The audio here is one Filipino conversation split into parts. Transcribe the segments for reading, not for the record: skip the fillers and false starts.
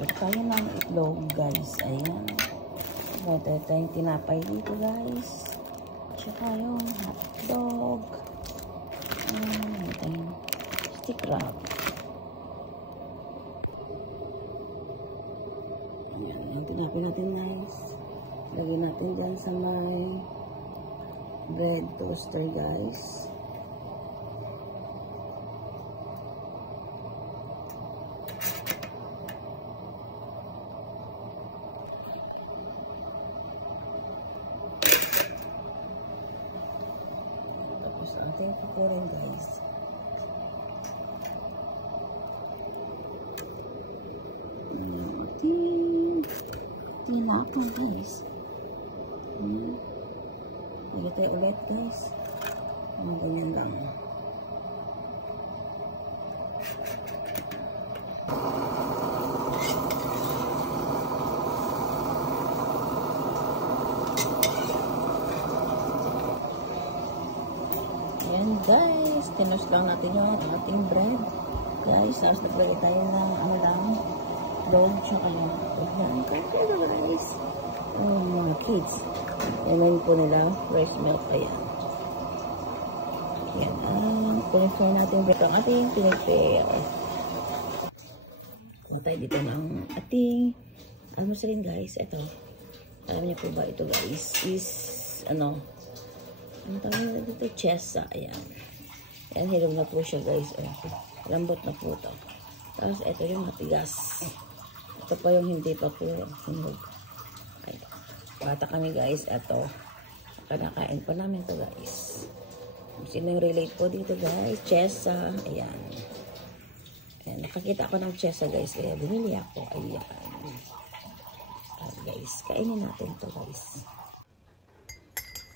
Kaya ng itlog, guys. Ayan. Ito yung tinapay dito, guys. Tsaka yung hotdog. Ito yung stick wrap. Ayan. Yung tinapay natin, guys. Lagyan natin dyan sa may bread toaster, guys. Tapos ating pupurin, guys. Tinapon, guys. Lagyan tayo ulit, guys. Ganyan lang. Ayan, guys. Tinos lang natin yung ating bread. Guys, tapos naglagay tayo ng dog, tsaka yung yan. Kaya guys. Mga kids. Yan po nila. Fresh milk. Ayan. Yan. Kunin natin bread ang ating pinipare. Kuha tayo dito ng ating almusalin, guys. Ito. Alam niyo po ba ito, guys? Is, ano tawag nila dito? Chesa. Ayan. Ayan, hilaw na po siya, guys. Ayan. Lambot na po ito. Tapos, ito yung matigas. Ito pa yung hindi pa po hinog. Bata kami, guys. Ito. Kanakain pa namin ito, guys. Sino yung relate po dito, guys? Chesa. Ayan. Ayan. Nakakita ako ng chesa, guys. Kaya bumili ako. Ayan. Ayan, guys. Kainin natin ito, guys.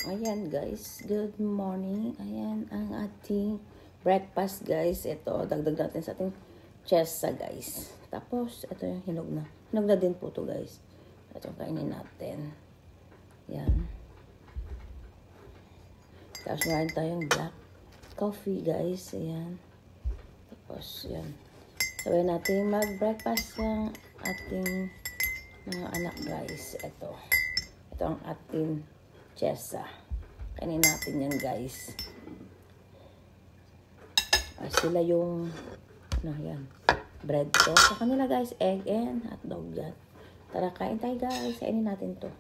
Ayan, guys. Good morning. Ayan ang ating breakfast, guys. Ito, dagdag natin sa ating chesa, guys. Tapos, ito yung hinog na. Hinog na din po ito, guys. Ito yung kainin natin. Yan. Tapos, meron tayong black coffee, guys. Ayan. Tapos, yan. Sabay natin mag-breakfast ng ating mga anak, guys. Ito. Ito ang ating chesa. Kainin natin yan, guys. Sila yung yan. Bread to. Sa kanila, guys, egg and hotdog yan. Tara, kain tayo, guys. Kainin natin to.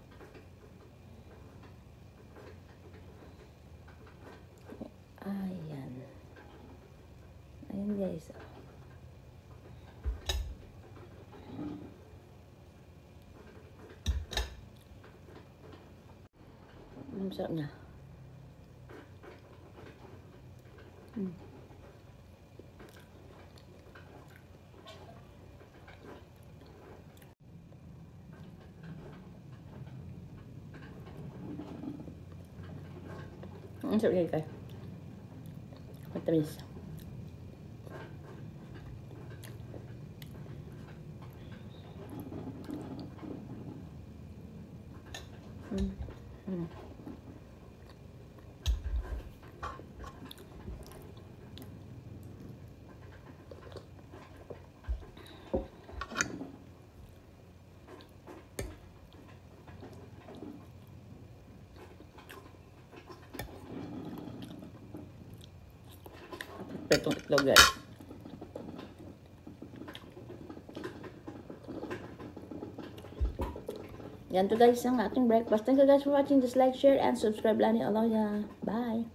Ayan. Ayan, guys. Masarap na. Ang sarap yan, guys. Matamis. Itong itlog, guys. Yan to, guys, ang ating breakfast. Thank you, guys, for watching. Just like, share, and subscribe. Lani Aloya. Bye.